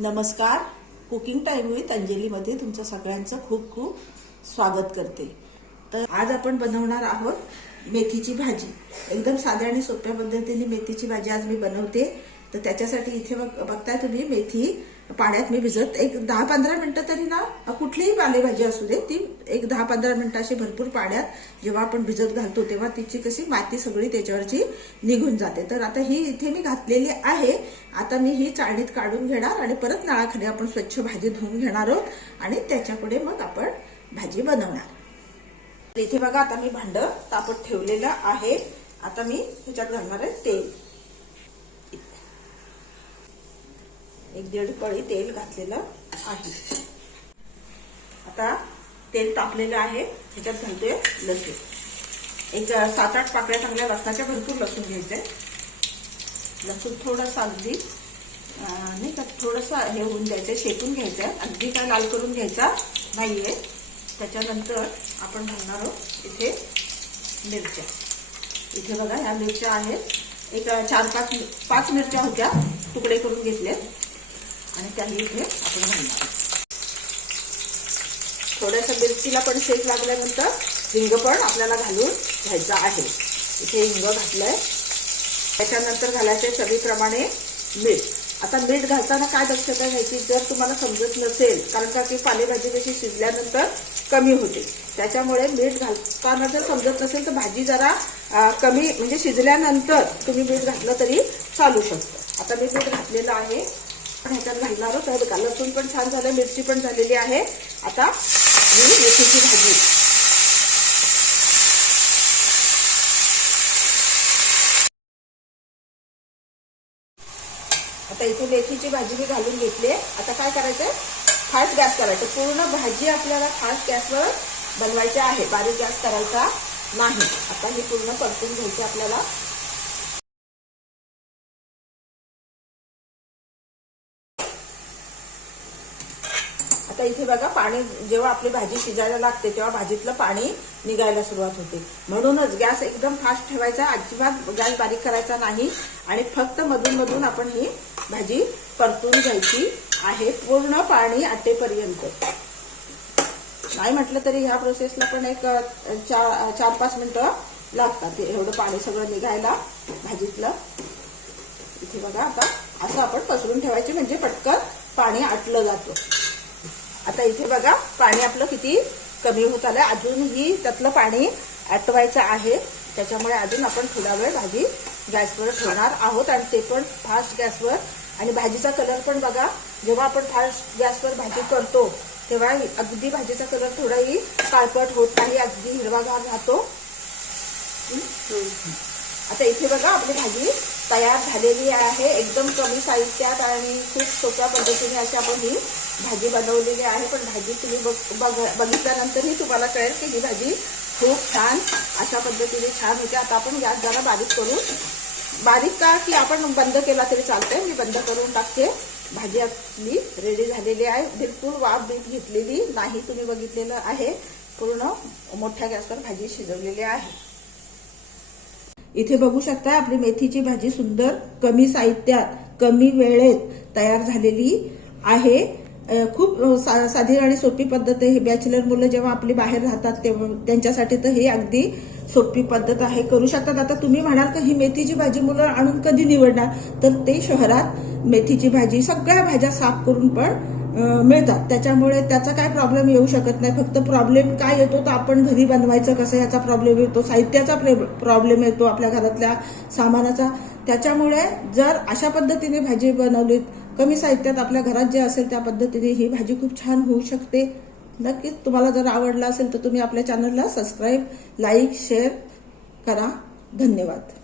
नमस्कार. Cooking time with अंजलीमध्ये तुमचं सगळ्यांचं खूप खूप स्वागत करते. तर आज आपण बनवणार आहोत मेथीची भाजी. एकदम साध्या आणि सोप्या पद्धतीने मेथीची भाजी आज मी बनवते. तर त्याच्यासाठी इथे बघ बघताय तुम्ही मेथी पाण्यात मी भिजत एक दहा पंधरा मिनटं तरी ना कुठलीही पालेभाजी असू दे ती एक दहा पंधरा मिनिटं अशी भरपूर पाण्यात जेव्हा आपण भिजत घालतो तेव्हा तिची कशी माती सगळी त्याच्यावरची निघून जाते. तर आता ही इथे मी घातलेली आहे. आता मी ही चाळणीत काढून घेणार आणि परत नळाखाली आपण स्वच्छ भाजी धुवून घेणार आहोत आणि त्याच्यापुढे मग आपण भाजी बनवणार. इथे बघा आता मी भांड तापत ठेवलेलं आहे. आता मी ह्याच्यात घालणार आहे तेल. एक दीड कळी तेल घातलेलं आहे. आता तेल तापलेलं आहे ह्याच्यात घालतोय लसूण. एक सात आठ पाकळ्या चांगल्या लसणाच्या भरपूर लसूण घ्यायचंय. लसूण थोडंसं अगदी नाही का थोडंसं हे होऊन द्यायचं शेकून घ्यायचं अगदी काय लाल करून घ्यायचा नाही आहे त्याच्यानंतर आपण घालणार आहोत इथे मिरच्या. इथे बघा ह्या मिरच्या आहेत. एक चार पाच पाच मिरच्या होत्या तुकडे करून घेतले आणि त्याही इथे आपण घालणार थोड्याशा मिरचीला पण शेक लागल्यानंतर हिंग पण आपल्याला घालून घ्यायचा आहे. इथे हिंग घातलंय. त्याच्यानंतर घालायचे चवीप्रमाणे मीठ. आता मीठ घालताना काय दक्षता घ्यायची जर तुम्हाला समजत नसेल कारण का ती पालेभाजी कशी शिजल्यानंतर कमी होते. त्याच्यामुळे मीठ घालताना जर समजत नसेल तर भाजी जरा कमी म्हणजे शिजल्यानंतर तुम्ही मीठ घातलं तरी चालू शकतं. आता मी मीठ घातलेलं आहे. आपण ह्याच्यात घालणार आहोत. तर लसूण पण छान झालं मिरची पण झालेली आहे. आता मी मेथीची भाजी. आता इथे मेथीची भाजी मी घालून घेतली आता काय करायचं फास्ट गॅस करायचं. पूर्ण भाजी आपल्याला फास्ट गॅसवर बनवायची आहे. बारीक गॅस करायचा नाही. आता ही पूर्ण परतून घ्यायची आपल्याला. आता इथे बघा पाणी जेव्हा आपली भाजी शिजायला लागते तेव्हा भाजीतलं पाणी निघायला सुरुवात होते. म्हणूनच गॅस एकदम फास्ट ठेवायचा अजिबात गॅस बारीक करायचा नाही आणि फक्त मधून मधून आपण ही भाजी परतून घ्यायची आहे पूर्ण पाणी आटेपर्यंत. नाही म्हटलं तरी ह्या प्रोसेसला पण एक चार चार पाच मिनिटं लागतात. एवढं पाणी सगळं निघायला भाजीतलं. इथे बघा आता असं आपण पसरून ठेवायचे म्हणजे पटकन पाणी आटलं जातं. आता इथे बघा पाणी आपलं किती कमी होत आलं अजूनही त्यातलं पाणी आटवायचं आहे. त्याच्यामुळे अजून आपण थोडा वेळ भाजी गॅसवर ठेवणार आहोत आणि ते पण फास्ट गॅसवर. आणि भाजीचा कलर पण बघा जेव्हा आपण फास्ट गॅसवर भाजी करतो तेव्हा अगदी भाजीचा कलर थोडाही काळपट होत नाही अगदी हिरवागार राहतो. आता इथे बघा आपली भाजी तयार झालेली आहे. एकदम कमी साहित्यात आणि खूप सोप्या पद्धतीने अशी आपण ही भाजी बनवलेली आहे. पण भाजी तुम्ही बघ- बघ- बघितल्यानंतरही तुम्हाला कळेल की ही भाजी खूप छान अशा पद्धतीने छान होते. आता आपण गॅस जरा बारीक करू. बारीक का की आपण बंद केला तरी चालतंय. मी बंद करून टाकते. भाजी आपली रेडी झालेली आहे. बिलकुल वाफ बीट घेतलेली नाही. तुम्ही बघितलेलं आहे. पूर्ण मोठ्या गॅसवर भाजी शिजवलेली आहे. इथे बघू शकता आपली मेथीची भाजी सुंदर कमी साहित्यात कमी वेळेत तयार झालेली आहे. खूप सा- साधी आणि सोपी पद्धत आहे. बॅचलर मुलं जेव्हा आपली बाहेर राहतात तेव्हा त्यांच्यासाठी तर ही अगदी सोपी पद्धत आहे. करू शकतात. आता तुम्ही म्हणाल का ही मेथीची भाजी मुलं आणून कधी निवडणार? तर ते शहरात मेथीची भाजी सगळ्या भाज्या साफ करून पण मिळतात. त्याच्यामुळे त्याचा काय प्रॉब्लेम येऊ शकत नाही. फक्त प्रॉब्लेम काय येतो तर आपण घरी बनवायचं कसं याचा प्रॉब्लेम येतो. साहित्याचा प्रॉब्लेम येतो आपल्या घरातल्या सामानाचा. त्याच्यामुळे जर अशा पद्धतीने भाजी बनवलीत कमी साहित्यात आपल्या घरात जे असेल त्या पद्धतीने ही भाजी खूप छान होऊ शकते. नक्कीच तुम्हाला जर आवडलं असेल तर तुम्ही आपल्या चॅनलला सबस्क्राईब लाईक शेअर करा. धन्यवाद.